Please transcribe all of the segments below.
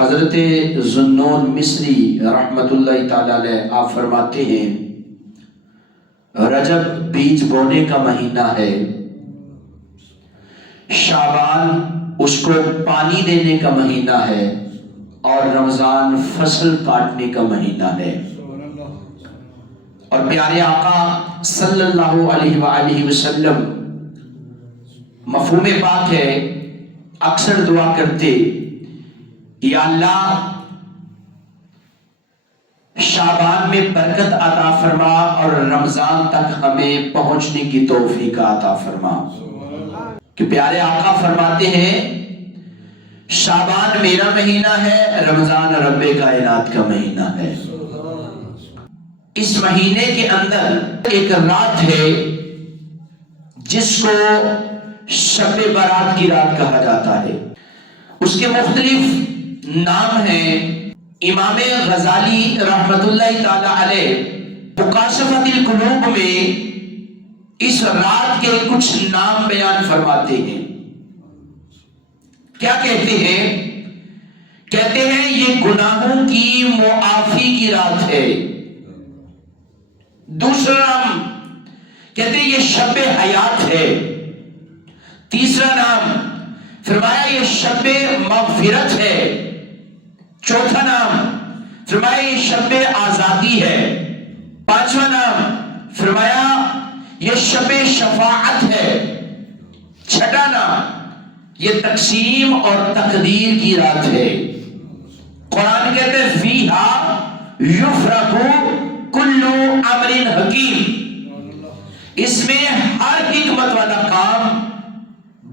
حضرت ذوالنون مصری رحمت اللہ تعالی علیہ آپ فرماتے ہیں رجب بیج بونے کا مہینہ ہے، شعبان اس کو پانی دینے کا مہینہ ہے، اور رمضان فصل کاٹنے کا مہینہ ہے۔ اور پیارے آقا صلی اللہ علیہ وآلہ وسلم مفہوم بات ہے، اکثر دعا کرتے یا اللہ شعبان میں برکت عطا فرما اور رمضان تک ہمیں پہنچنے کی توفیق عطا فرما۔ کہ پیارے آقا فرماتے ہیں شعبان میرا مہینہ ہے، رمضان رب کائنات کا مہینہ ہے۔ اس مہینے کے اندر ایک رات ہے جس کو شب برات کی رات کہا جاتا ہے۔ اس کے مختلف نام ہیں۔ امام غزالی رحمت اللہ تعالی علیہ مکاشفۃ القلوب میں اس رات کے کچھ نام بیان فرماتے ہیں۔ کیا کہتے ہیں؟ کہتے ہیں یہ گناہوں کی معافی کی رات ہے۔ دوسرا نام کہتے ہیں یہ شب حیات ہے۔ تیسرا نام فرمایا یہ شب مغفرت ہے۔ چوتھا نام فرمایا یہ شب آزادی ہے۔ پانچواں نام فرمایا یہ شب شفاعت ہے۔ چھٹا نام یہ تقسیم اور تقدیر کی رات ہے۔ قرآن کہتے ہیں فیہا یفرق کل امر حکیم، اس میں ہر حکمت والا کام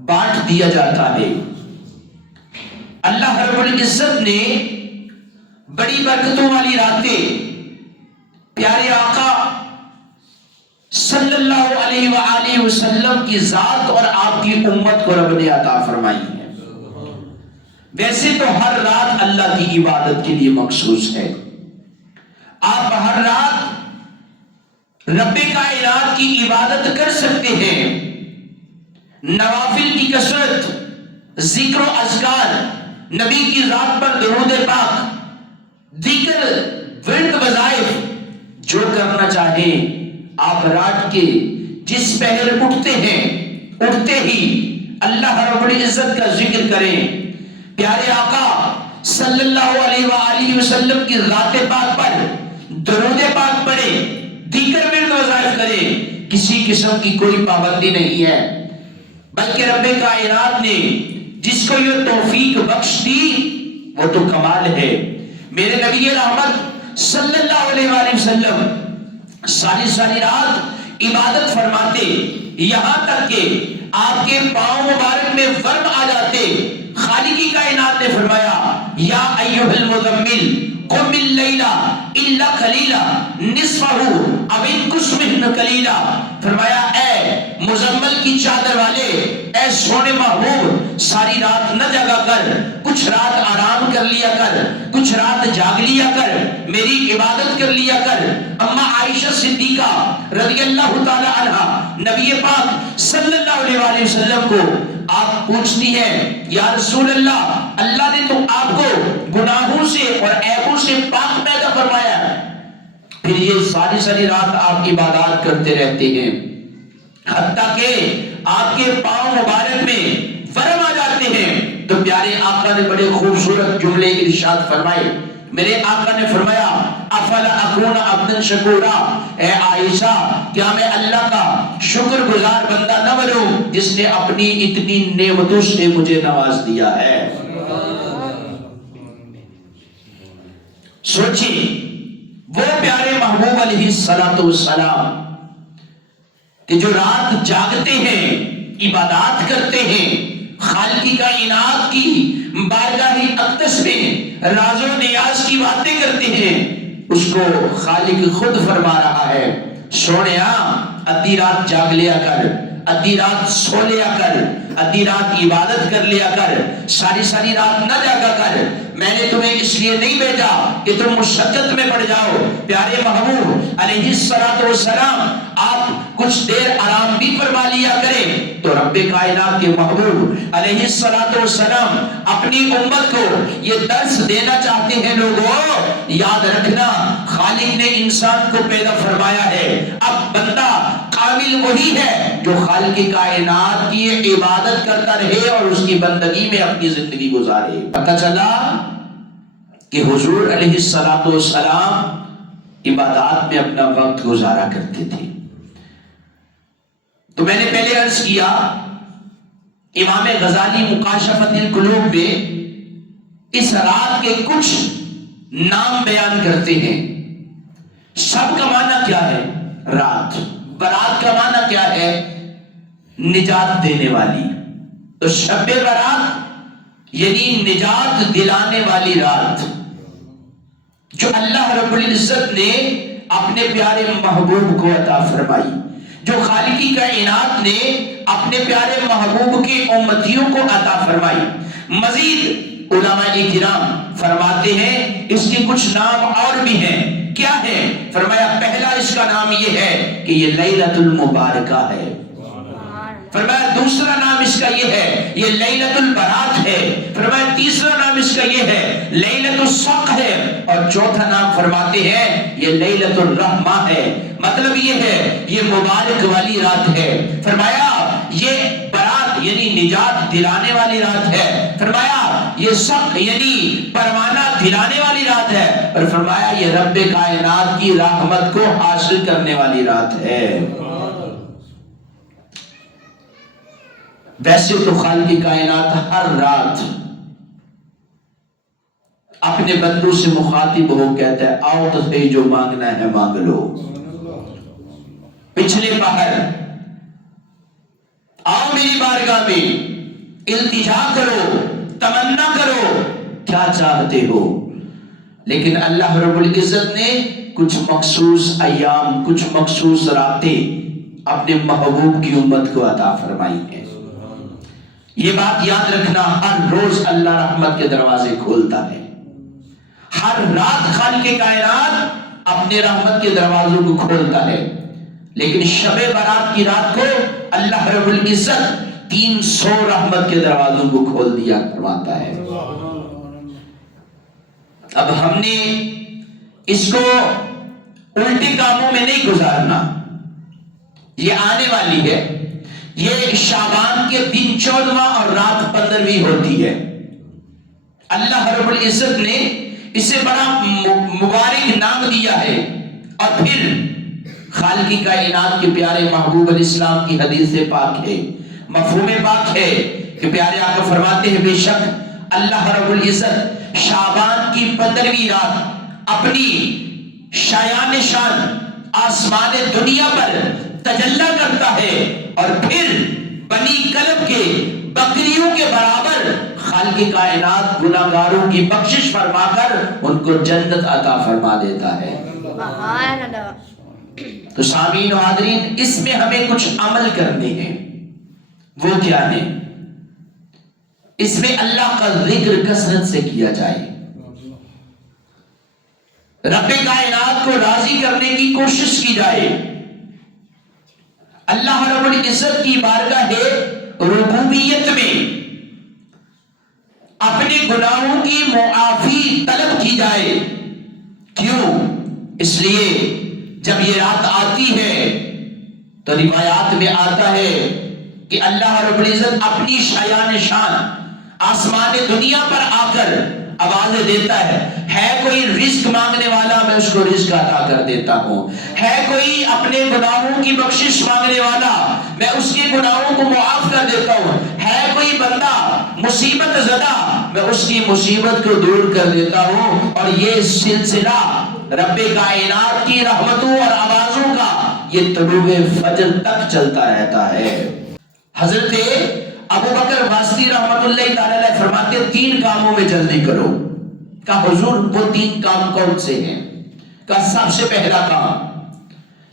بانٹ دیا جاتا ہے۔ اللہ رب العزت نے بڑی برکتوں والی راتیں پیارے آقا صلی اللہ علیہ وآلہ وسلم کی ذات اور آپ کی امت کو رب نے عطا فرمائی ہے۔ ویسے تو ہر رات اللہ کی عبادت کے لیے مخصوص ہے۔ آپ ہر رات رب کائنات کی عبادت کر سکتے ہیں۔ نوافل کی کثرت، ذکر و اذکار، نبی کی ذات پر درود پاک، ذکر، ورد، وظائف جو کرنا چاہیں آپ رات کے جس پہر اٹھتے ہیں اٹھتے ہی اللہ رب العزت کا ذکر کریں، پیارے آقا صلی اللہ علیہ وآلہ وسلم کی ذات پاک پر درود پاک پڑھیں، دیگر ورد وظائف کریں، کسی قسم کی کوئی پابندی نہیں ہے، بلکہ رب کائنات نے جس کو یہ توفیق بخش دی وہ تو کمال ہے۔ میرے نبی رحمت صلی اللہ علیہ وآلہ وسلم ساری رات عبادت فرماتے، یہاں تک کہ آپ کے پاؤں مبارک میں ورم آ جاتے۔ خالق کائنات نے فرمایا یا ایھا المزمل قم اللیل الا قلیلا نصفہ او انقص منہ قلیلا، فرمایا اے مزمل کی چادر والے، اے سونے محبوب، ساری رات نہ جگا کر، کچھ رات آرام کر لیا کر، کچھ رات جاگ لیا کر، میری عبادت کر لیا کر۔ اما عائشہ صدیقہ رضی اللہ تعالی عنہ نبی پاک صلی اللہ علیہ وآلہ وسلم کو آپ پوچھتی ہیں یا رسول اللہ، اللہ نے تو آپ کو گناہوں سے اور عیبوں سے پاک پیدا فرمایا ہے، پھر یہ ساری رات آپ عبادات کرتے رہتے ہیں، حتیٰ کہ آپ کے پاؤں مبارک میں ورم آ جاتے ہیں۔ تو پیارے آقا نے بڑے خوبصورت جملے ارشاد فرمائے۔ میرے آقا نے فرمایا افلا اکون عبدا شکورا، اے عائشہ کیا میں اللہ کا شکر گزار بندہ نہ بنوں جس نے اپنی اتنی نعمتوں سے مجھے نواز دیا ہے۔ سوچیں وہ پیارے محبوب علیہ السلام کہ جو رات جاگتے ہیں، عبادات کرتے ہیں، خالق کائنات کی بارگاہ اقدس میں راز و نیاز کی باتیں کرتے ہیں، اس کو خالق خود فرما رہا ہے سونیا ادھی رات جاگ لیا کر، ادھی رات سو لیا کر، ادھی رات عبادت کر لیا کر، ساری رات نہ جاگا کر، میں نے تمہیں اس لیے نہیں بھیجا کہ تم مشقت میں پڑ جاؤ۔ پیارے محبوب علیہ السلام آپ کچھ دیر آرام بھی فرما لیا کریں. تو رب کائنات کے محبوب علیہ السلام اپنی امت کو یہ درس دینا چاہتے ہیں. لوگوں یاد رکھنا خالق نے انسان کو پیدا فرمایا ہے. اب بندہ قابل وہی ہے جو خالق کائنات کی عبادت کرتا رہے اور اس کی بندگی میں اپنی زندگی گزارے. پتہ چلا کہ حضور علیہ السلام عبادات میں اپنا وقت گزارا کرتے تھے. تو میں نے پہلے عرض کیا امام غزالی مکاشفۃ القلوب میں اس رات کے کچھ نام بیان کرتے ہیں. شب کا معنی کیا ہے؟ رات. برات کا معنی کیا ہے؟ نجات دینے والی. تو شب برات یعنی نجات دلانے والی رات جو اللہ رب العزت نے اپنے پیارے محبوب کو عطا فرمائی، جو خالقی کائنات نے اپنے پیارے محبوب کے امتیوں کو عطا فرمائی. مزید علماء کرام فرماتے ہیں اس کے کچھ نام اور بھی ہیں. کیا ہے؟ فرمایا پہلا اس کا نام یہ ہے کہ یہ لیلۃ المبارکہ ہے. فرمایا دوسرا نام اس کا یہ ہے یہ لیلۃ البرات ہے. فرمایا تیسرا نام اس کا یہ ہے لیلۃ الصق ہے. اور چوتھا نام فرماتے ہیں یہ لیلۃ الرحمہ ہے. مطلب یہ ہے یہ مبارک والی رات ہے. فرمایا یہ برات یعنی نجات دلانے والی رات ہے. فرمایا یہ صق یعنی پروانہ دلانے والی رات ہے. اور فرمایا یہ رب کائنات کی رحمت کو حاصل کرنے والی رات ہے. ویسے تو خالق کائنات ہر رات اپنے بندوں سے مخاطب ہو کہتا ہے آؤ تو صحیح جو مانگنا ہے مانگ لو. پچھلے پہر آؤ میری بارگاہ میں التجا کرو تمنا کرو کیا چاہتے ہو. لیکن اللہ رب العزت نے کچھ مخصوص ایام کچھ مخصوص راتیں اپنے محبوب کی امت کو عطا فرمائی ہیں. یہ بات یاد رکھنا ہر روز اللہ رحمت کے دروازے کھولتا ہے. ہر رات خالق کائنات اپنے رحمت کے دروازوں کو کھولتا ہے. لیکن شب برات کی رات کو اللہ رب العزت 300 رحمت کے دروازوں کو کھول دیا فرماتا ہے. اب ہم نے اس کو الٹے کاموں میں نہیں گزارنا. یہ آنے والی ہے. یہ شعبان کے دن 14واں اور رات 15ویں ہوتی ہے. اللہ رب العزت نے اسے بڑا مبارک نام دیا ہے. اور پھر خالقی کائنات کے پیارے محبوب علیہ السلام کی حدیث پاک ہے مفہوم پاک ہے کہ پیارے آقا فرماتے ہیں بے شک اللہ رب العزت شعبان کی 15ویں رات اپنی شایان شان آسمان دنیا پر تجلی کرتا ہے اور پھر بنی کلب کے بکریوں کے برابر خالق کائنات گناہگاروں کی بخشش فرما کر ان کو جنت عطا فرما دیتا ہے. تو سامعین و حاضرین اس میں ہمیں کچھ عمل کرنے ہیں. وہ کیا ہے؟ اس میں اللہ کا ذکر کثرت سے کیا جائے. رب کائنات کو راضی کرنے کی کوشش کی جائے. اللہ رب العزت کی بارگاہ ربوبیت میں اپنے گناہوں کی معافی طلب کی جائے. کیوں؟ اس لیے جب یہ رات آتی ہے تو روایات میں آتا ہے کہ اللہ رب العزت اپنی شایان شان آسمان دنیا پر آ کر آوازیں دیتا ہے کوئی رزق مانگنے والا میں اس کو رزق عطا کر دیتا ہوں. ہے کوئی اپنے گناہوں کی بخشش مانگنے والا میں اس کے گناہوں کو معاف کر دیتا ہوں. ہے کوئی بندہ مصیبت زدہ میں اس کی مصیبت کو دور کر دیتا ہوں. اور یہ سلسلہ رب کائنات کی رحمتوں اور آوازوں کا یہ طلوع فجر تک چلتا رہتا ہے. حضرت ابو بکر واسطی رحمت اللہ تعالی علیہ فرماتے 3 کاموں میں جلدی کرو. کہا حضور وہ 3 کام کون سے ہیں؟ کہا سب سے پہلا کام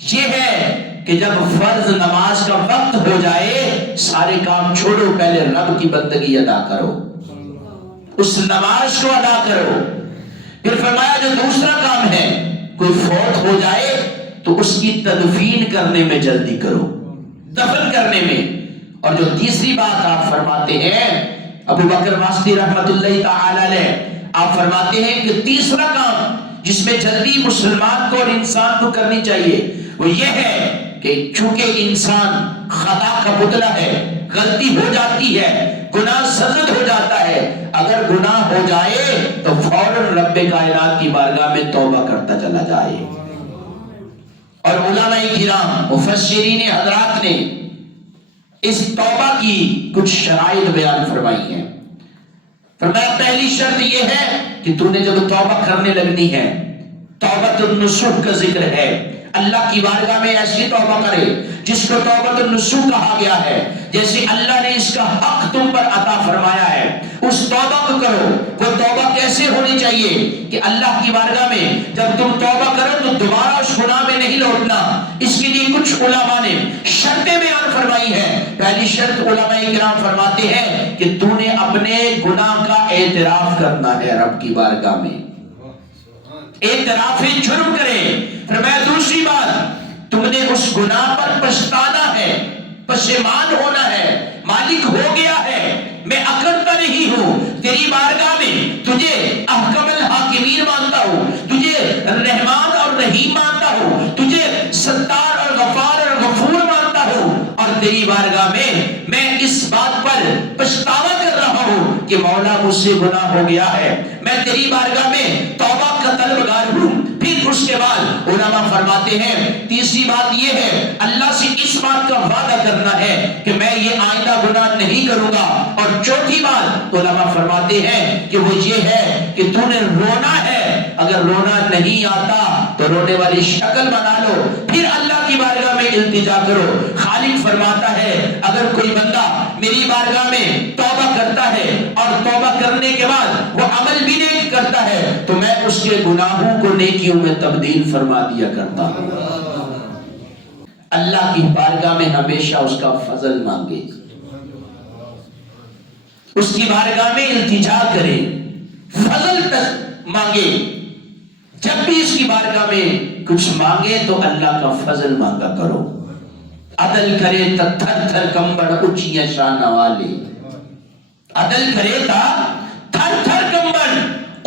یہ ہے کہ جب فرض نماز کا وقت ہو جائے سارے کام چھوڑو پہلے رب کی بندگی ادا کرو اس نماز کو ادا کرو. پھر فرمایا جو دوسرا کام ہے کوئی فوت ہو جائے تو اس کی تدفین کرنے میں جلدی کرو، دفن کرنے میں۔ اور جو تیسری بات آپ فرماتے ہیں ابو بکر واسطی رحمت اللہ تعالی علیہ، آپ فرماتے ہیں کہ تیسرا کام جس میں جلدی مسلمان کو اور انسان کو کرنی چاہیے وہ یہ ہے کہ چونکہ انسان خطا کا پتلا ہے، غلطی ہو جاتی ہے، گناہ سرزد ہو جاتا ہے، اگر گناہ ہو جائے تو فوراً رب کائنات کی بارگاہ میں توبہ کرتا چلا جائے۔ اور علماء کرام مفسرین حضرات نے اس توبہ کی کچھ شرائط بیان فرمائی ہیں۔ فرمایا پہلی شرط یہ ہے کہ تو نے جب توبہ کرنے لگنی ہے، توبۃ النصوح کا ذکر ہے، اللہ کی بارگاہ میں ایسی توبہ کرے جس کو توبۃ النصوح کہا گیا ہے، جیسے اللہ نے اس کا حق تم پر عطا فرمایا ہے، اس توبہ کو کرو۔ وہ توبہ کیسے ہونی چاہیے کہ اللہ کی بارگاہ میں جب تم توبہ کرو تو دوبارہ اس گناہ میں نہیں لوٹنا۔ اس کے لیے کچھ علماء نے شرطیں بیان فرمائی ہیں۔ پہلی شرط علماء کرام فرماتے ہیں کہ تو نے اپنے گناہ کا اعتراف کرنا ہے رب کی بارگاہ میں، اعتراف جرم کرے۔ فرمایا دوسری بات، تم نے اس گناہ پر پچھتانا ہے، پشیمان ہونا ہے، مالک ہو گیا ہے، میں اکڑتا نہیں ہوں، تیری بارگاہ میں تجھے احکم الحاکمین مانتا ہوں، تجھے رحمان اور رحیم مانتا ہوں، تجھے ستار اور غفار اور غفور مانتا ہوں، اور تیری بارگاہ میں اس بات پر پچھتاوا کر رہا ہوں کہ مولا مجھ سے گناہ ہو گیا ہے، میں تیری بارگاہ میں توبہ کا طلبگار ہوں۔ پھر اس کے بعد علماء فرماتے ہیں تیسری بات یہ ہے اللہ سے اس بات کا وعدہ کرنا ہے کہ میں یہ آئندہ گناہ نہیں کروں گا۔ اور چوتھی بات علماء فرماتے ہیں کہ وہ یہ ہے کہ تو نے رونا ہے، اگر رونا نہیں آتا تو رونے والی شکل بنا لو، پھر اللہ کی بارگاہ میں التجا کرو۔ خالق فرماتا ہے اگر کوئی بندہ میری بارگاہ میں توبہ کرتا ہے اور توبہ کرنے کے بعد وہ عمل بھی نیک کرتا ہے تو میں اس کے گناہوں کو نیکیوں میں تبدیل فرما دیا کرتا ہوں۔ اللہ کی بارگاہ میں ہمیشہ اس کا فضل مانگے، اس کی بارگاہ میں التجا کرے، فضل مانگے۔ جب بھی اس کی بارگاہ میں کچھ مانگے تو اللہ کا فضل مانگا کرو۔ عدل کرے تا تھر تھر کمبڑ اچھیاں شانہ والے، عدل کرے تا تھر تھر کمبڑ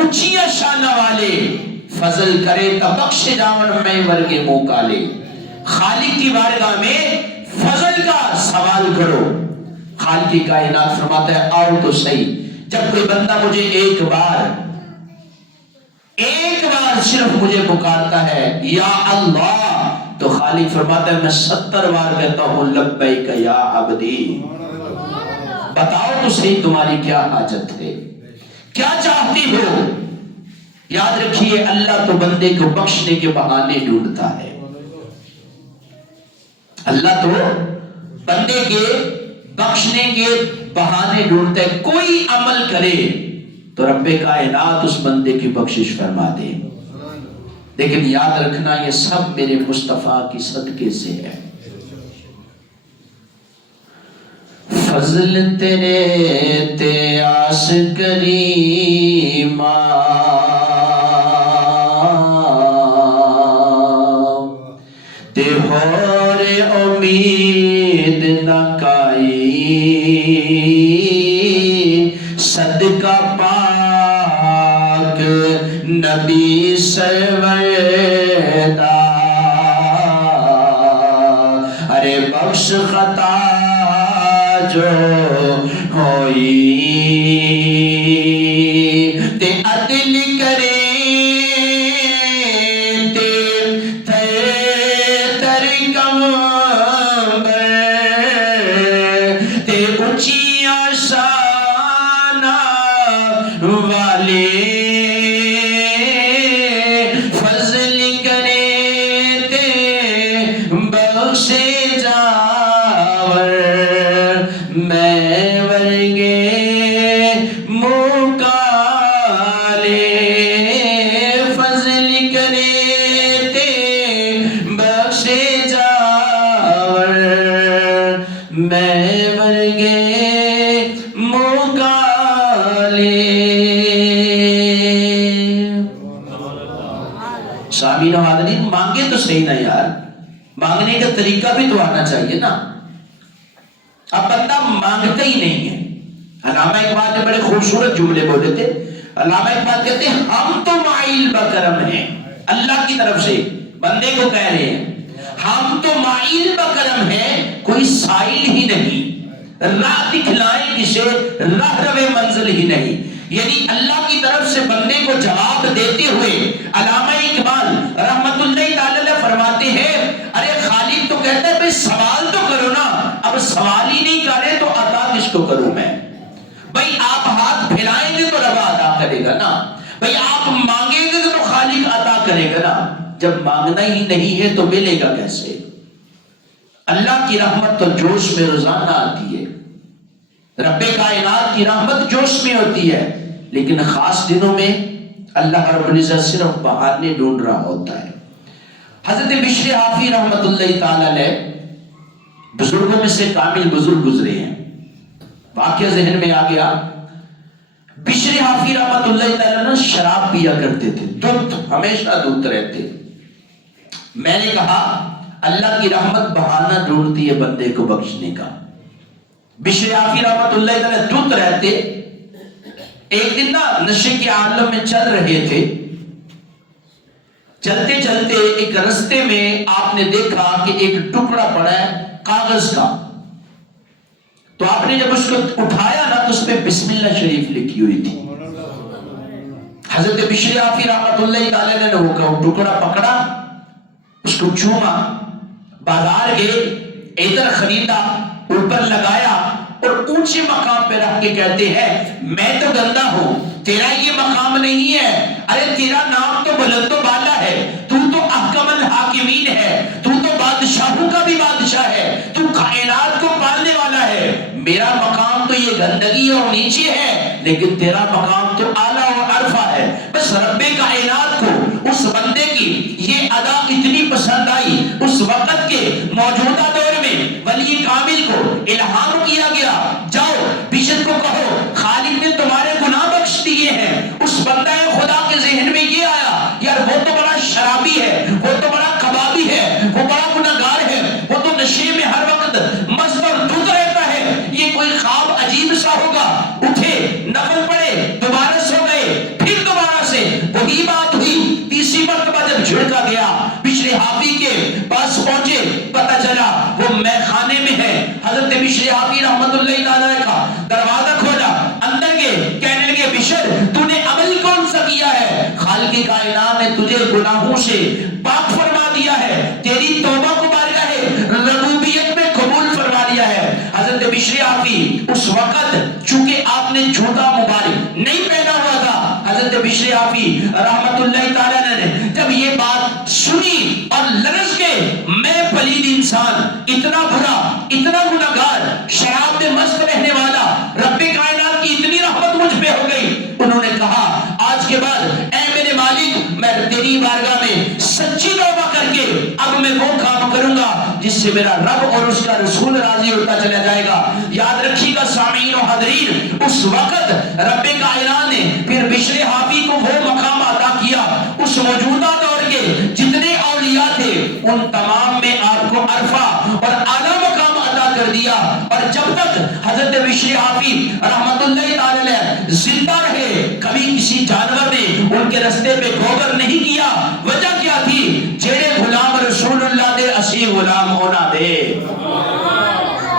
اچھیاں شانہ والے، فضل کرے تا بخش جاون میں ورگے منہ کالے۔ خالق کی بارگاہ میں فضل کا سوال کرو۔ خالق کی کائنات فرماتا ہے آؤ تو صحیح، جب کوئی بندہ مجھے ایک بار صرف مجھے پکارتا ہے یا اللہ، تو خالق فرماتا ہے میں 70 بار کہتا ہوں لبیک یا عبدی، بتاؤ تو صحیح تمہاری کیا حاجت ہے، کیا چاہتی ہو۔ یاد رکھیے اللہ تو بندے کو بخشنے کے بہانے ڈھونڈتا ہے، اللہ تو بندے کے بخشنے کے بہانے ڈھونڈتا ہے۔ کوئی عمل کرے تو رب کائنات اس بندے کی بخشش فرما دے، لیکن یاد رکھنا یہ سب میرے مصطفیٰ کی صدقے سے ہے۔ فضل تیرے تے آس کریمہ، تے ہور امید نہ کائی، صدقہ پاک نبی سیدہ، ارے بخش خطا جو ہوئی، تے عدل کرے سامعین و حاضرین مانگے تو صحیح نا یار، مانگنے کا طریقہ بھی تو آنا چاہیے نا. اب بندہ مانگتا ہی نہیں ہے. علامہ اقبال نے بڑے خوبصورت جملے بولے تھے. علامہ اقبال کہتے ہیں ہم تو مائل بکرم ہیں، اللہ کی طرف سے بندے کو کہہ رہے ہیں ہم تو مائل بکرم ہیں، کوئی سائل ہی نہیں، راہ دکھلائیں جسے راہ رو منزل ہی نہیں. یعنی اللہ کی طرف سے بندے کو جواب دیتے ہوئے علامہ اقبال رحمت اللہ تعالی علیہ فرماتے ہیں ارے خالق تو کہتا ہے بھئی سوال تو کرو نا، اب سوال ہی نہیں کرے تو عطا کس کو کروں میں؟ بھئی آپ ہاتھ پھیلائیں گے تو رب عطا کرے گا نا، بھئی آپ مانگیں گے تو خالق عطا کرے گا نا. جب مانگنا ہی نہیں ہے تو ملے گا کیسے؟ اللہ کی رحمت تو جوش میں روزانہ آتی ہے، رب کائنات کی رحمت جوش میں ہوتی ہے، لیکن خاص دنوں میں اللہ رب العزت صرف بہانے ڈھونڈ رہا ہوتا ہے. حضرت بشر حافی رحمت اللہ تعالی علیہ بزرگوں میں سے کامل بزرگ گزرے ہیں. واقعہ ذہن میں آ گیا، بشر حافی رحمت اللہ تعالی عنہ شراب پیا کرتے تھے، دھت ہمیشہ دھت رہتے. میں نے کہا اللہ کی رحمت بہانہ ڈھونڈتی ہے بندے کو بخشنے کا. بشر حافی رحمت اللہ تعالی دھت رہتے. ایک دن نا نشے کے عالم میں چل رہے تھے، چلتے چلتے ایک رستے میں آپ نے دیکھا کہ ایک ٹکڑا پڑا ہے کاغذ کا. تو آپ نے جب اس کو اٹھایا نا تو اس پہ بسم اللہ شریف لکھی ہوئی تھی. حضرت بشر حافی رحمت اللہ تعالی نے وہ ٹکڑا پکڑا، اس کو چوما، بازار گئے، ادھر خریدا، اوپر لگایا اور اونچے مقام پہ رکھ کے کہتے ہیں میں تو گندا ہوں، تیرا یہ مقام نہیں ہے، ارے تیرا نام تو بلند و بالا ہے، تو احکم الحاکمین ہے، تو بادشاہوں کا بھی بادشاہ ہے، تو کائنات کو پالنے والا ہے. میرا مقام تو یہ گندگی اور نیچے ہے، لیکن تیرا مقام تو اعلیٰ اور عرفہ ہے. بس رب کائنات کو اس بندے کی یہ ادا اتنی پسند آئی، اس وقت کے موجودہ دور میں ولی کامل کو الہام کیا گیا جاؤ بشر کو کہو خالق نے تمہارے گناہ بخش دیے ہیں. اس بندہ خدا کے ذہن میں یہ آیا یار وہ تو بڑا شرابی ہے، وہ تو بڑا کبابی ہے، وہ بڑا گناہگار ہے، وہ تو نشے میں ہر وقت مست اور دھت رہتا ہے، یہ کوئی خواب عجیب سا ہوگا. اٹھے، نفل پڑے، دوبارہ سو گئے، پھر دوبارہ سے وہی بات ہوئی. تیسری مرتبہ جب جھڑکا گیا بشر حافی کے پاس پہنچے، پتہ چلا وہ مے خانے میں ہے. حضرت بشر حافی رحمت اللہ تعالی کا دروازہ کھولا، اندر گئے، کہنے لگے بشر تو نے عمل کون سا کیا ہے؟ خالق کائنات نے تجھے گناہوں سے پاک فرما دیا ہے، تیری توبہ کو بارگاہ ربوبیت میں قبول فرما لیا ہے. حضرت بشر حافی اس وقت چونکہ آپ نے جوتا مبارک نہیں پہنا ہوا تھا، حضرت بشر حافی رحمت اللہ تعالی نے جب یہ بات سنی اور لرز کے میں پلید انسان، اتنا برا، اتنا گناہگار، شراب میں مست رہنے والا، رب کائنات کی اتنی رحمت مجھ پہ ہو گئی. انہوں نے کہا آج کے بعد اے میرے مالک میں تیری بارگاہ میں سچی توبہ کر کے اب میں وہ کام کروں گا جس سے میرا رب اور اس کا رسول راضی ہوتا چلا جائے گا. یاد رکھیے گا سامعین و حاضرین، اس وقت رب کائنات نے پھر بشر حافی کو وہ مقام عطا کیا، اس موجودہ دور کے جتنے اولیاء تھے ان تمام میں آپ کو عرفہ اور اعلیٰ مقام عطا کر دیا. اور جب تک حضرت بشر حافی رحمت اللہ تعالی علیہ زندہ رہے کبھی کسی جانور نے ان کے رستے پہ گوبر نہیں کیا. وجہ کیا تھی؟ جڑے غلام رسول اللہ دے اسی غلام ہونا دے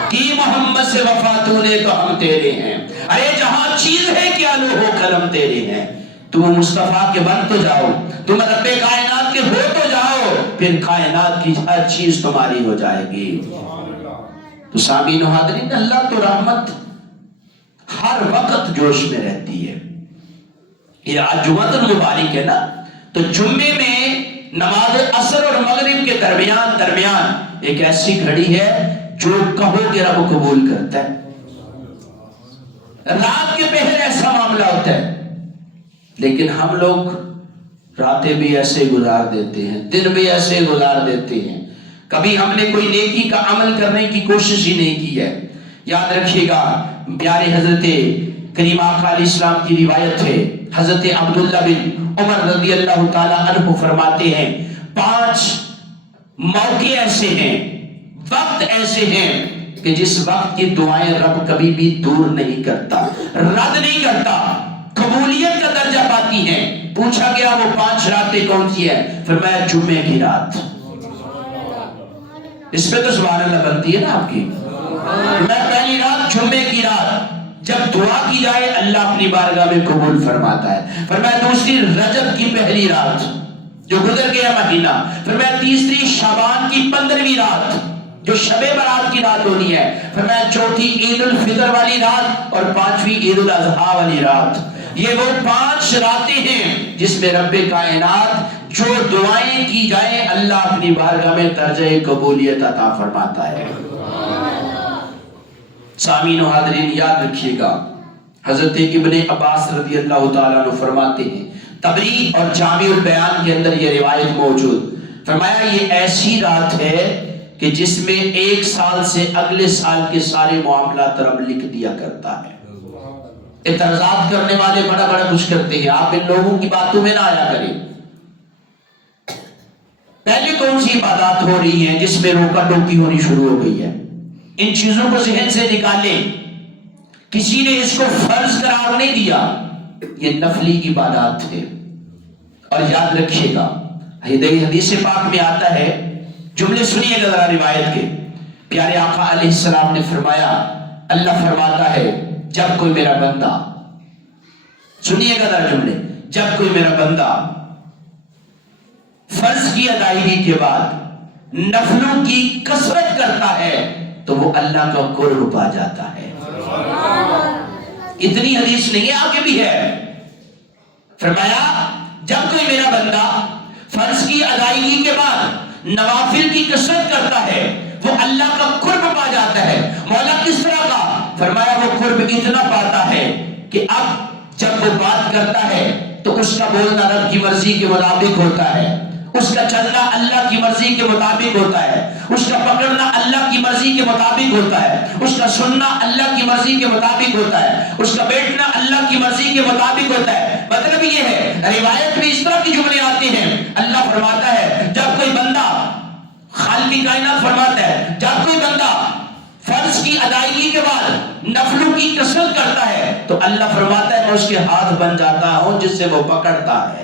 کی محمد سے وفا تو نے تو ہم تیرے ہیں. ارے جہاں چیز ہے کیا لو ہو قلم تیرے ہیں. تم مصطفیٰ کے بن تو جاؤ، تم رب کائنات کے ہو تو جاؤ، پھر کائنات کی ہر چیز تمہاری ہو جائے گی. تو سامعین و حاضرین اللہ تو رحمت ہر وقت جوش میں رہتی ہے. یہ آج جمعۃ المبارک ہے نا، تو جمعے میں نماز عصر اور مغرب کے درمیان ایک ایسی گھڑی ہے جو کہو کہ رب قبول کرتا ہے. رات کے پہر ایسا معاملہ ہوتا ہے، لیکن ہم لوگ راتیں بھی ایسے گزار دیتے ہیں، دن بھی ایسے گزار دیتے ہیں. کبھی ہم نے کوئی نیکی کا عمل کرنے کی کوشش ہی نہیں کی ہے. یاد رکھیے گا پیارے حضرت کریم آقا علیہ السلام کی روایت ہے، حضرت عبداللہ بن عمر رضی اللہ تعالیٰ عنہ فرماتے ہیں 5 موقع ایسے ہیں، وقت ایسے ہیں کہ جس وقت کی دعائیں رب کبھی بھی دور نہیں کرتا، رد نہیں کرتا، قبولیت کا درجہ پاتی ہیں۔ پوچھا گیا وہ 5 راتیں کون سی ہیں؟ فرمایا جمعے کی رات۔ اس پہ تو سبحان اللہ بنتی ہے نا آپ کی۔ میں پہلی رات جمعے کی رات جب دعا کی جائے اللہ اپنی بارگاہ میں قبول فرماتا ہے۔ فرمایا دوسری رجب کی پہلی رات جو گزر گیا مہینہ۔ فرمایا تیسری شعبان کی 15ویں رات جو شب برات کی رات ہونی ہے۔ فرمایا چوتھی عید الفطر والی رات اور 5ویں عید الاضحیٰ والی رات۔ یہ وہ 5 راتیں ہیں جس میں رب کائنات جو دعائیں کی جائیں اللہ اپنی بارگاہ میں درجہ قبولیت عطا فرماتا ہے۔ سامعین و حاضرین یاد رکھیے گا، حضرت ابن عباس رضی اللہ تعالیٰ عنہ فرماتے ہیں، تبری اور جامع البیان کے اندر یہ روایت موجود، فرمایا یہ ایسی رات ہے کہ جس میں 1 سال سے اگلے سال کے سارے معاملات رب لکھ دیا کرتا ہے۔ اعتراضات کرنے والے بڑا بڑا کچھ کرتے ہیں، آپ ان لوگوں کی باتوں میں نہ آیا کریں۔ پہلے کون سی عبادات ہو رہی ہیں جس میں روکا ٹوکی ہونی شروع ہو گئی ہے؟ ان چیزوں کو ذہن سے نکالیں۔ کسی نے اس کو فرض قرار نہیں دیا، یہ نفلی عبادات ہے۔ اور یاد رکھیے گا حدیث پاک میں آتا ہے، جملے سنیے گا ذرا روایت کے، پیارے آقا علیہ السلام نے فرمایا، اللہ فرماتا ہے جب کوئی میرا بندہ، سنیے گا ذرا جملے، جب کوئی میرا بندہ فرض کی ادائیگی کے بعد نفلوں کی کثرت کرتا ہے تو وہ اللہ کا قرب پا جاتا ہے۔ اتنی حدیث نہیں ہے، آگے بھی ہے۔ فرمایا جب کوئی میرا بندہ فرض کی ادائیگی کے بعد نوافل کی کثرت کرتا ہے وہ اللہ کا قرب پا جاتا ہے۔ مولا کس طرح کا؟ فرمایا وہ قرب اتنا پاتا ہے کہ اب جب وہ بات کرتا ہے تو اس کا بولنا رب کی مرضی کے مطابق ہوتا ہے، اس کا چلنا اللہ کی مرضی کے مطابق ہوتا ہے، اس کا پکڑنا اللہ کی مرضی کے مطابق ہوتا ہے، اس کا سننا اللہ کی مرضی کے مطابق ہوتا ہے، اس کا بیٹھنا اللہ کی مرضی کے مطابق ہوتا ہے۔ مطلب یہ ہے، روایت میں اس طرح کی جملے آتے ہیں، اللہ فرماتا ہے جب کوئی بندہ، خالق کائنات فرماتا ہے جب کوئی بندہ فرض کی ادائیگی کے بعد نفلوں کی کثرت کرتا ہے تو اللہ فرماتا ہے میں اس کے ہاتھ بن جاتا ہوں جس سے وہ پکڑتا ہے،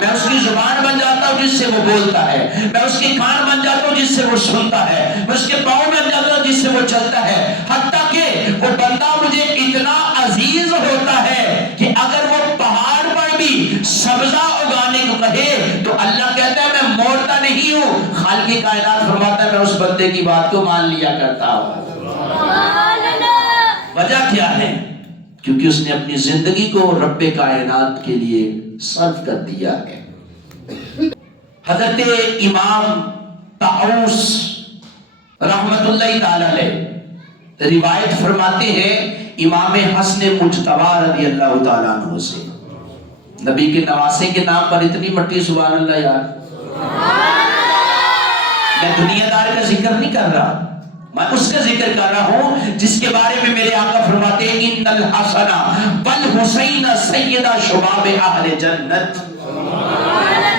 میں اس کی زبان بن جاتا ہوں جس سے وہ بولتا ہے، میں اس کے کان بن جاتا ہوں جس سے وہ سنتا ہے، میں اس کے پاؤں بن جاتا ہوں جس سے وہ چلتا ہے، حتیٰ کہ وہ بندہ مجھے اتنا عزیز ہوتا ہے کہ اگر وہ پہاڑ پر بھی سبزہ اگانے کو کہے تو اللہ کہتا ہے میں موڑتا نہیں ہوں۔ خالق کائنات فرماتا ہے میں اس بندے کی بات کو مان لیا کرتا ہوں۔ وجہ کیا ہے؟ کیونکہ اس نے اپنی زندگی کو رب کائنات کے لیے صرف کر دیا ہے۔ حضرت امام طاؤس رحمت اللہ تعالی علیہ روایت فرماتے ہیں امام حسن مجتبی رضی اللہ تعالیٰ عنہ سے، نبی کے نواسے کے نام پر اتنی مٹی، سبحان اللہ یار۔ میں دنیا دار کا ذکر نہیں کر رہا، میں اس کا ذکر کر رہا ہوں جس کے بارے میں میرے آقا فرماتے ہیں ان الحسن والحسین سیدہ شباب اہل جنت،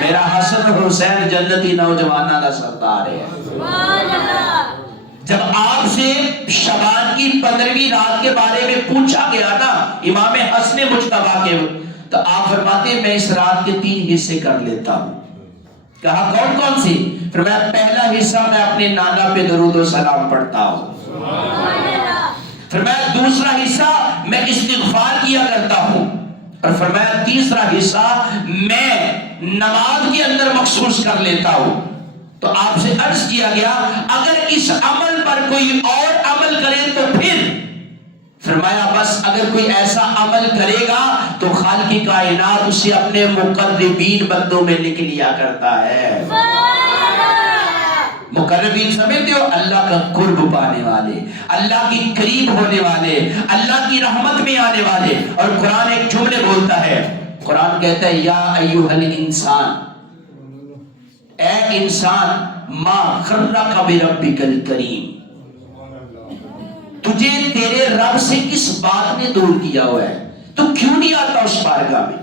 میرا حسن اور حسین جنتی نوجوانہ کا سردار ہے۔ جب آپ سے شعبان کی 15ویں رات کے بارے میں پوچھا گیا نا امام حسن مجتبی کے، تو آپ فرماتے ہیں میں اس رات کے 3 حصے کر لیتا ہوں۔ کہا کون کون سی؟ فرمایا پہلا حصہ میں اپنے نانا پہ درود و سلام پڑھتا ہوں، فرمایا دوسرا حصہ میں استغفار کیا کرتا ہوں، اور فرمایا تیسرا حصہ میں نماز کے اندر مخصوص کر لیتا ہوں۔ تو آپ سے عرض کیا گیا اگر اس عمل پر کوئی اور عمل کرے تو پھر، فرمایا بس اگر کوئی ایسا عمل کرے گا تو خالق کائنات اسے اپنے مقربین بندوں میں لکھ لیا کرتا ہے۔ مقربین سمجھتے ہو؟ اللہ کا قرب پانے والے، اللہ کی قریب ہونے والے، اللہ کی رحمت میں آنے والے۔ اور قرآن ایک جملے بولتا ہے، قرآن کہتا ہے یا ایھا الانسان، اے انسان، ما غرک بربک الکریم، تجھے تیرے رب سے کس بات نے دور کیا ہوا ہے؟ تو کیوں نہیں آتا اس بارگاہ میں؟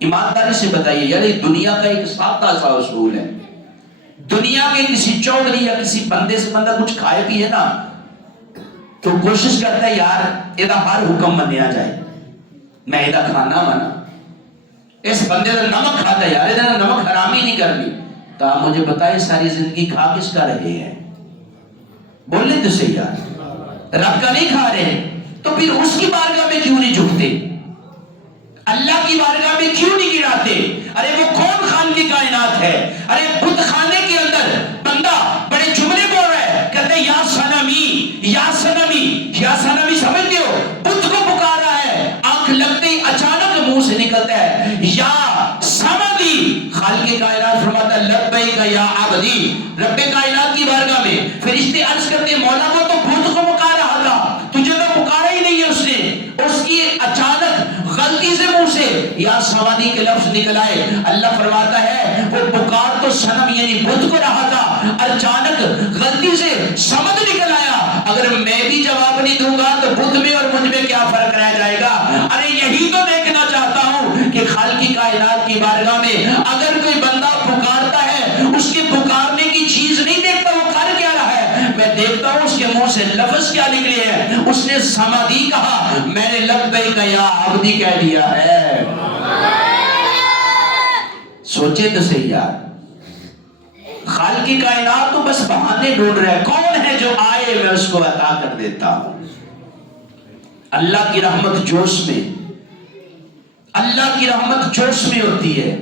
ایمانداری سے بتائیے یار، یہ دنیا کا ایک سادہ سا اصول ہے. دنیا کے کسی چودھری یا کسی بندے سے بندہ کچھ کھائے پیے نا تو کوشش کرتا ہے یار یہ ہر حکم منیا جائے، میں یہ کھانا مانا، اس بندے کا نمک کھاتا ہے یار، یہ نمک حرام ہی نہیں کرنی. تو آپ مجھے بتائیں ساری زندگی کھا کس کا رہے ہیں؟ بولنے تو صحیح یار، رب کا نہیں کھا رہے تو پھر اس کی بارگاہ میں کیوں نہیں جھکتے؟ اللہ کی بارگاہ میں کیوں نہیں گراتے؟ ارے وہ کون خالق کائنات ہے؟ ارے بت خانے کے اندر بندہ بڑے جملے بول رہا ہے، کہتے ہیں یا سنمی یا سنمی یا سنمی، سمجھتے ہو؟ بت کو پکارا ہے، آنکھ لگتے ہی اچانک منہ سے نکلتا ہے یا سمدی. خالق کائنات فرماتا ہے لبیک یا عبدی، رب کائنات کی بارگاہ میں فرشتے عرض کرتے ہیں مولا وہ تو بت کو پکار رہا تھا، تجھے تو پکارا ہی نہیں ہے اس نے. اس کی اچانک غلطی سے منہ سے یا سمدی کے لفظ نکل آئے. اللہ فرماتا ہے وہ پکار تو صنم یعنی بت کو رہا تھا، اچانک غلطی سے سمد نکل آیا. اگر میں بھی جواب نہیں دوں گا تو بت میں اور مجھ میں کیا فرق رہ جائے گا؟ ارے یہی تو دیکھنا چاہتا ہوں کہ خالق کائنات کی بارگاہ میں اگر کوئی بندہ پکارتا ہے اس کے پکارنے کی چیز نہیں دیکھتا وہ کر کیا رہا ہے، میں دیکھتا ہوں اس کے منہ سے لفظ کیا نکلے ہیں. اس نے سمادی کہا، میں نے لبیک یا عبدی کہہ دیا ہے. سوچے تو صحیح یار، خالق کائنات تو بس بہانے ڈھونڈ رہے ہیں، کون ہے جو آئے میں اس کو عطا کر دیتا ہوں. اللہ کی رحمت جوش میں، اللہ کی رحمت جوش میں ہوتی ہے.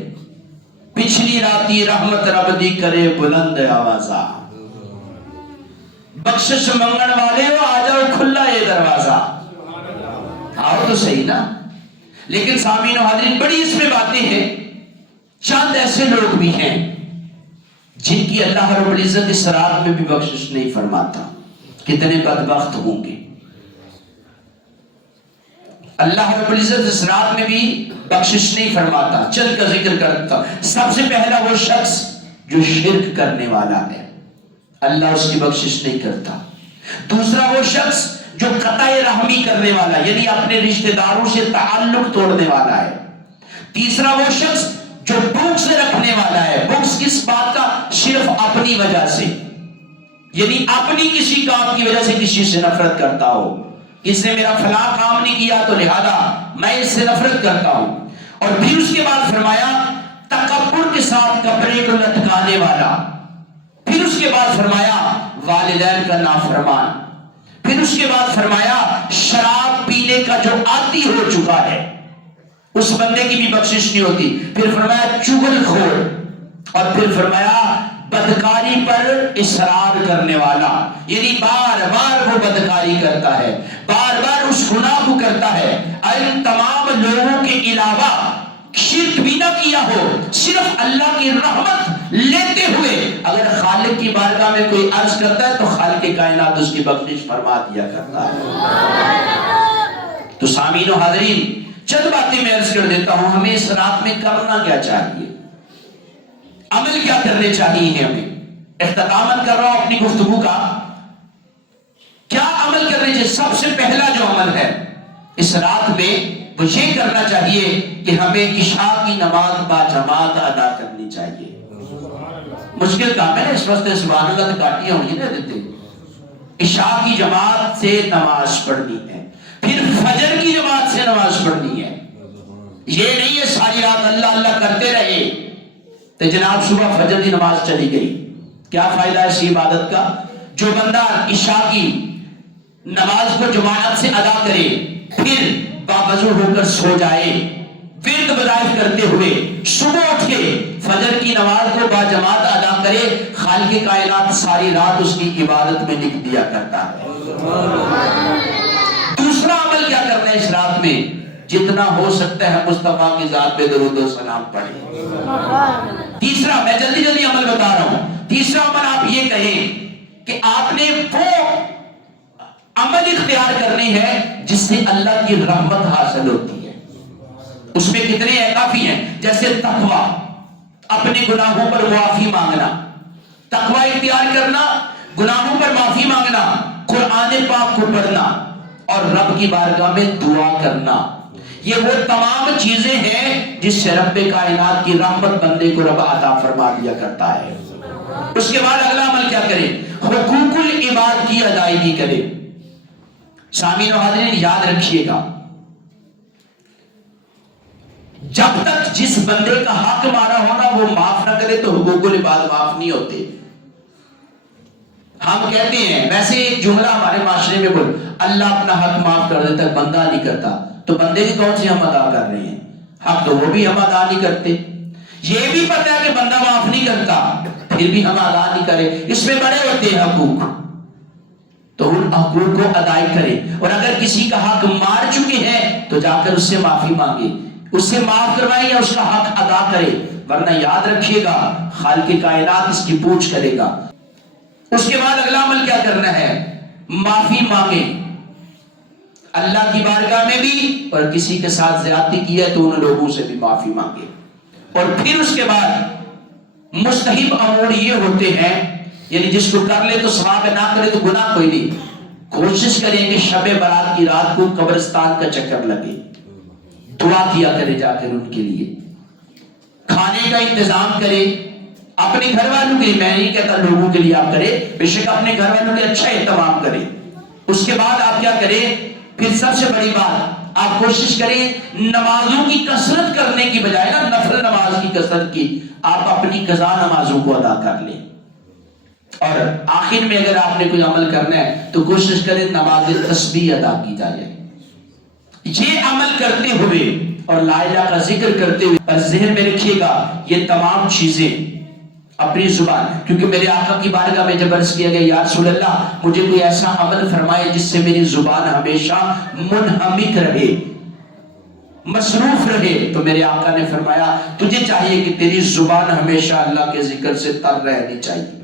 پچھلی راتی رحمت رب دی کرے بلند آوازہ، بخشش منگن والے ہو آ جاؤ کھلا یہ دروازہ. آؤ تو صحیح نا. لیکن سامعین و حاضرین بڑی اس میں باتیں ہیں. چند ایسے لوگ بھی ہیں جن کی اللہ رب العزت اس رات میں بھی بخشش نہیں فرماتا. کتنے بدبخت ہوں گے. اللہ رب العزت اس رات میں بھی بخشش نہیں فرماتا. چند کا ذکر کرتا. سب سے پہلا وہ شخص جو شرک کرنے والا ہے، اللہ اس کی بخشش نہیں کرتا. دوسرا وہ شخص جو قطع رحمی کرنے والا یعنی اپنے رشتہ داروں سے تعلق توڑنے والا ہے. تیسرا وہ شخص جو بغض رکھنے والا ہے. بغض کس بات کا؟ صرف اپنی وجہ سے، یعنی اپنی کسی کام کی وجہ سے کسی سے نفرت کرتا ہو. اس نے میرا فلاں کام نہیں کیا تو لہذا میں اس سے نفرت کرتا ہوں. اور پھر اس کے بعد فرمایا تکبر کے ساتھ کپڑے کو لٹکانے والا. پھر اس کے بعد فرمایا والدین کا نافرمان. پھر اس کے بعد فرمایا شراب پینے کا جو عادی ہو چکا ہے اس بندے کی بھی بخشش نہیں ہوتی. پھر فرمایا چغل خور. اور پھر فرمایا بدکاری پر اصرار کرنے والا، یعنی بار بار وہ بدکاری کرتا ہے، بار بار اس گناہ کو کرتا ہے. ان تمام لوگوں کے علاوہ شرک بھی نہ کیا ہو، صرف اللہ کی رحمت لیتے ہوئے اگر خالق کی بارگاہ میں کوئی عرض کرتا ہے تو خالق کائنات اس کی بخشش فرما دیا کرتا ہے. تو سامعین و حاضرین چند باتیں میں عرض کر دیتا ہوں. ہمیں اس رات میں کرنا کیا چاہیے، عمل کیا کرنے چاہیے ہمیں. اختتاماً کر رہا ہوں اپنی گفتگو کا. کیا عمل کرنے چاہیے؟ سب سے پہلا جو عمل ہے اس رات میں وہ یہ کرنا چاہیے کہ ہمیں عشاء کی نماز با جماعت ادا کرنی چاہیے. مشکل کام ہے نا، اس واسطے سبحان اللہ تو کاٹیاں ہوئی نا دیتے. عشاء کی جماعت سے نماز پڑھنی ہے، پھر فجر کی جماعت سے نماز پڑھنی ہے. یہ نہیں ہے ساری رات اللہ اللہ کرتے رہے تو جناب صبح فجر کی نماز چلی گئی. کیا فائدہ ہے اسی عبادت کا؟ جو بندہ عشاء کی نماز کو جماعت سے ادا کرے پھر باوضو ہو کر سو جائے ورد وظائف کرتے ہوئے، صبح اٹھ کے فجر کی نماز کو با جماعت ادا کرے، خالق کائنات ساری رات اس کی عبادت میں لکھ دیا کرتا ہے. دوسرا عمل کیا کرنا ہے اس رات میں؟ جتنا ہو سکتا ہے مصطفیٰ کی ذات پہ درود و سلام پڑھیں. تیسرا، میں جلدی جلدی عمل بتا رہا ہوں. تیسرا عمل آپ یہ کہیں کہ آپ نے وہ عمل اختیار کرنے ہیں جس سے اللہ کی رحمت حاصل ہوتی ہے. اس میں کتنے ہیں؟ کافی ہیں. جیسے تقوی، اپنے گناہوں پر معافی مانگنا، تقوی اختیار کرنا، گناہوں پر معافی مانگنا، قرآن پاک کو پڑھنا اور رب کی بارگاہ میں دعا کرنا. یہ وہ تمام چیزیں ہیں جس سے رب کائنات کی رحمت بندے کو رب عطا فرما دیا کرتا ہے۔ اس کے بعد اگلا عمل کیا کرے؟ حقوق العباد کی ادائیگی کرے۔ سامعین و حاضرین یاد رکھیے گا، جب تک جس بندے کا حق مارا ہونا وہ معاف نہ کرے تو حقوق العباد معاف نہیں ہوتے۔ ہم کہتے ہیں، ویسے ایک جملہ ہمارے معاشرے میں بول، اللہ اپنا حق معاف کر دیتا ہے، بندہ نہیں کرتا، تو بندے کی کون سی ہم ادا کر رہے ہیں؟ حق تو وہ بھی ہم ادا نہیں کرتے۔ یہ بھی پتہ ہے کہ بندہ معاف نہیں کرتا، پھر بھی ہم ادا نہیں کریں، اس میں بڑے ہوتے ہیں حقوق، تو ان حقوق کو ادائی کریں۔ اور اگر کسی کا حق مار چکے ہیں تو جا کر اس سے معافی مانگے، اس سے معاف کروائیں یا اس کا حق ادا کرے، ورنہ یاد رکھیے گا خالق کائنات اس کی پوچھ کرے گا۔ اس کے بعد اگلا عمل کیا کرنا ہے؟ معافی مانگے، اللہ کی بارگاہ میں بھی، اور کسی کے ساتھ زیادتی کی ہے تو ان لوگوں سے بھی معافی مانگے۔ اور پھر اس کے بعد مستحب امور یہ ہوتے ہیں، یعنی جس کو کر لے تو ثواب ہے، نہ کرے تو گناہ کوئی نہیں۔ کوشش کریں کہ شب برات کی رات کو قبرستان کا چکر لگے، دعا کیا کرے جا کر ان کے لیے، کھانے کا انتظام کرے اپنے گھر والوں کے لیے، میں نہیں کہتا لوگوں کے لیے آپ کرے، بے شک اپنے گھر والوں کے اچھا اہتمام کرے۔ اس کے بعد آپ کیا کریں؟ پھر سب سے بڑی بات، آپ کوشش کریں نمازوں کی کثرت کرنے کی بجائے نا نفل نماز کی کثرت کی، آپ اپنی قضا نمازوں کو ادا کر لیں۔ اور آخر میں اگر آپ نے کوئی عمل کرنا ہے تو کوشش کریں نماز تسبیح ادا کی جائے۔ یہ عمل کرتے ہوئے اور لا الہ کا ذکر کرتے ہوئے، اور ذہن میں رکھیے گا یہ تمام چیزیں اپنی زبان، کیونکہ میرے آقا کی بارگاہ میں جب عرض کیا گیا یا رسول اللہ مجھے کوئی ایسا عمل فرمائے جس سے میری زبان ہمیشہ منہمک رہے، مصروف رہے، تو میرے آقا نے فرمایا تجھے چاہیے کہ تیری زبان ہمیشہ اللہ کے ذکر سے تر رہنی چاہیے۔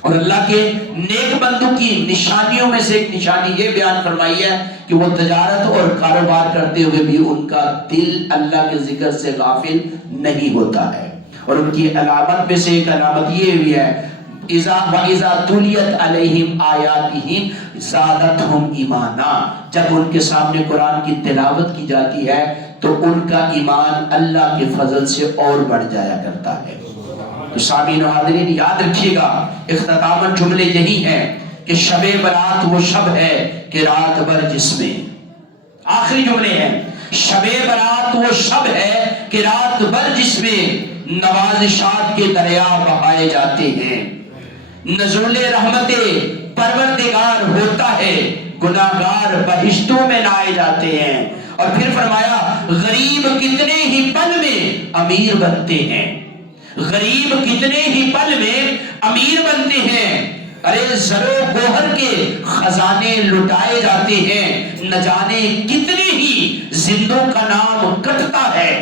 اور اللہ کے نیک بندوں کی نشانیوں میں سے ایک نشانی یہ بیان فرمائی ہے کہ وہ تجارت اور کاروبار کرتے ہوئے بھی ان کا دل اللہ کے ذکر سے غافل نہیں ہوتا ہے۔ اور ان کی علامت میں سے ایک علامت یہ بھی ہے وَإِذَا تُلِيَتْ عَلَيْهِمْ آيَاتِهِ زَادَتْهُمْ ایمانا، جب ان کے سامنے قرآن کی تلاوت کی جاتی ہے تو ان کا ایمان اللہ کے فضل سے اور بڑھ جایا کرتا ہے۔ تو سامعین و حاضرین یاد رکھیے گا، اختتاماً جملے یہی ہیں کہ شب برات وہ شب ہے کہ رات بھر جس میں، آخری جملے ہیں، شب برات وہ شب ہے کہ رات بھر جس میں نوازشات کے دریا بہائے جاتے ہیں، نزول رحمت پروردگار ہوتا ہے، گناہگار بہشتوں میں لائے جاتے ہیں۔ اور پھر فرمایا غریب کتنے ہی پل میں امیر بنتے ہیں، غریب کتنے ہی پل میں امیر بنتے ہیں، ارے زر و گوہر کے خزانے لٹائے جاتے ہیں، نہ جانے کتنے ہی زندوں کا نام کٹتا ہے،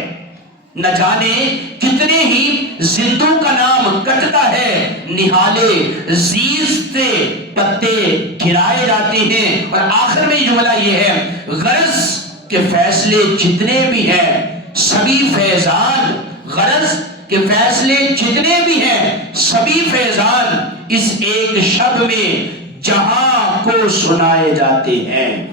نہ جانے کتنے ہی زندوں کا نام کٹتا ہے، نہالے زیست پتے گرائے جاتے ہیں۔ اور آخر میں جملہ یہ ہے غرض کے فیصلے جتنے بھی ہیں سبھی فیضان، غرض کے فیصلے جتنے بھی ہیں سبھی فیضان اس ایک شب میں جہاں کو سنائے جاتے ہیں۔